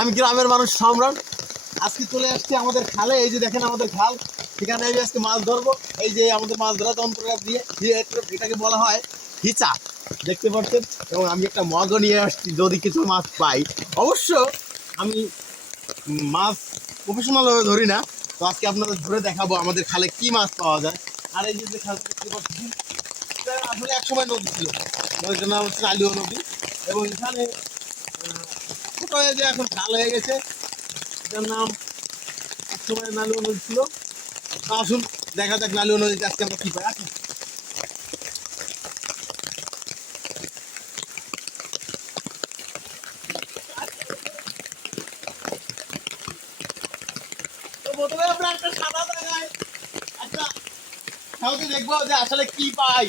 আমি গ্রামের মানুষ সম্রাট। আজকে চলে আসছি আমাদের খালে। এই যে দেখেন আমাদের খাল, সেখানে আমি আজকে মাছ ধরবো। এই যে আমাদের মাছ ধরা যন্ত্রটা দিয়ে এটাকে বলা হয় হিচা, দেখতে পাচ্ছেন। এবং আমি একটা মগও নিয়ে আসছি যদি কিছু মাছ পাই। অবশ্য আমি মাছ প্রফেশনালভাবে ধরি না, তো আজকে আপনাদের ধরে দেখাবো আমাদের খালে কি মাছ পাওয়া যায়। আর এই যে খাল দেখতে পাচ্ছি, এটা আসলে একসময় নদী ছিল, নদীটার নাম হচ্ছে নালিও নদী। এবং এখানে ছোট হয়ে যে এখন খাল হয়ে গেছে, এটার নাম একসময় নালিও নদী ছিল। আসুন দেখা যাক নালিও নদীতে আজকে আমরা কি পাই। আসুন। তো প্রথমে আমরা একটা সাদা জায়গায় একটা কাউকে দেখবো যে আসলে কি পাই।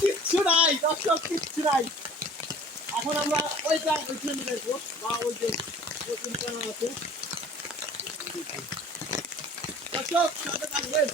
কিচ্ছু নাই দর্শক, কিচ্ছু নাই। এখন আমরা ওইখানে দেখবো, বা ওই যে আছে। দর্শক সাথে থাকবেন।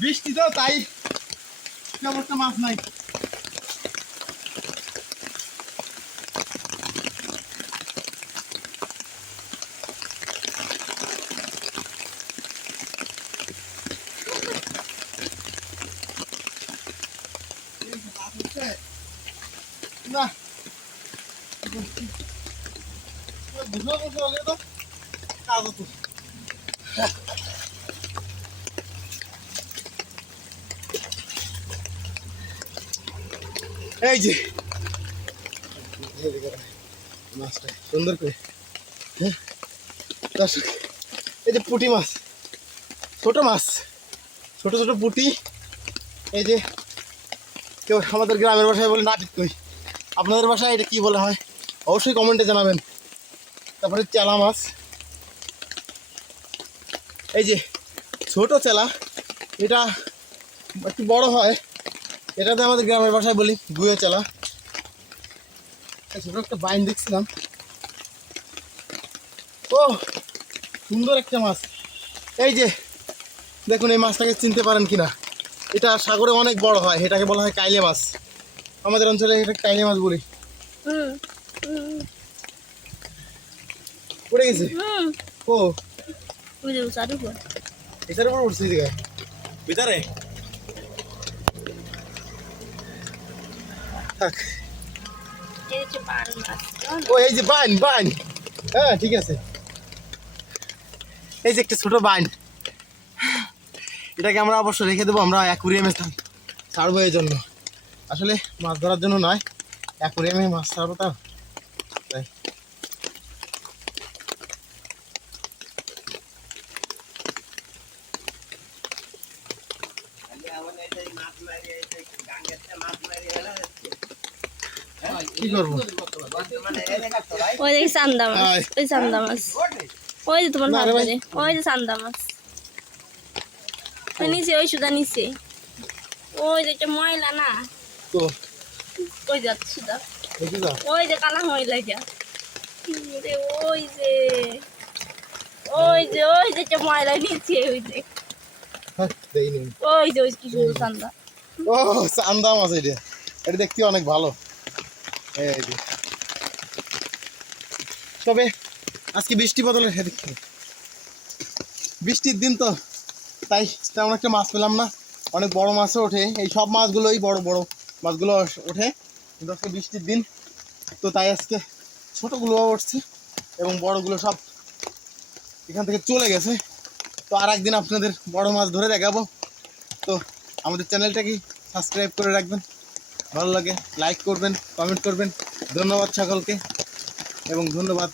বৃষ্টি তো তাই তেমন একটা মাছ নাই। না কাজ হতো। এই যে মাছটা সুন্দর করে, হ্যাঁ দর্শক, এই যে পুঁটি মাছ, ছোট মাছ, ছোট ছোট পুঁটি। এই যে কেউ আমাদের গ্রামের ভাষায় বলে নাটিক কই, আপনাদের ভাষায় এটা কি বলা হয় অবশ্যই কমেন্টে জানাবেন। তারপরে চেলা মাছ, এই যে ছোট চেলা, এটা একটু বড় হয়, এটাতে আমাদের গ্রামের ভাষায় বলি গুয়ে চেলা। ছোট একটা বাইন দেখছিলাম, ও সুন্দর একটা মাছ। এই যে দেখুন এই মাছটাকে চিনতে পারেন কিনা, এটা সাগরে অনেক বড় হয়, এটাকে বলা হয় কাইলে মাছ। আমাদের অঞ্চলে এটা কাইলে মাছ বলি। পড়ে গেছে ও এটার উপর উঠছে ভিতরে। ও এই যে বাইন বাইন, হ্যাঁ ঠিক আছে। এই যে একটা ছোট বাইন, এটাকে আমরা অবশ্য রেখে দেবো, আমরা অ্যাকুরিয়ামে ছাড়বো এই জন্য। আসলে মাছ ধরার জন্য নয়, অ্যাকুরিয়ামে মাছ ছাড়বো তো তাই। কি করবো? ওই যে চান্দা মাছ, আয়। ওই চান্দা মাছ, ওই যে তোমার না ভাত রে ভাই। ধরে, ওই যে চান্দা মাছ, ওই নিচে, ওই সুদা নিচে, ওই যে একটা ময়লা না, তো ওই যে সুদা, দেখি তো। ওই যে কালা ময়লা যা, রে ওই যে, ওই যে, ওই যে একটা ময়লা নিচে, ওই যে, হ্যাঁ, দেইনি। ওই যে, ওই কি সুন্দর চান্দা। ও চান্দা মাছ, এটা এটা দেখতে অনেক ভালো। এই যে। তবে আজকে বৃষ্টি বদলের দেখি, বৃষ্টির দিন তো তাই তেমন একটা মাছ পেলাম না। অনেক বড় মাছও ওঠে, এই সব মাছগুলোই বড় বড় মাছগুলো ওঠে, কিন্তু আজকে বৃষ্টির দিন তো তাই আজকে ছোটোগুলোও উঠছে এবং বড়গুলো সব এখান থেকে চলে গেছে। তো আর একদিন আপনাদের বড় মাছ ধরে দেখাবো। তো আমাদের চ্যানেলটাকে সাবস্ক্রাইব করে রাখবেন, ভালো লাগে লাইক করবেন, কমেন্ট করবেন। ধন্যবাদ সকলকে এবং ধন্যবাদ।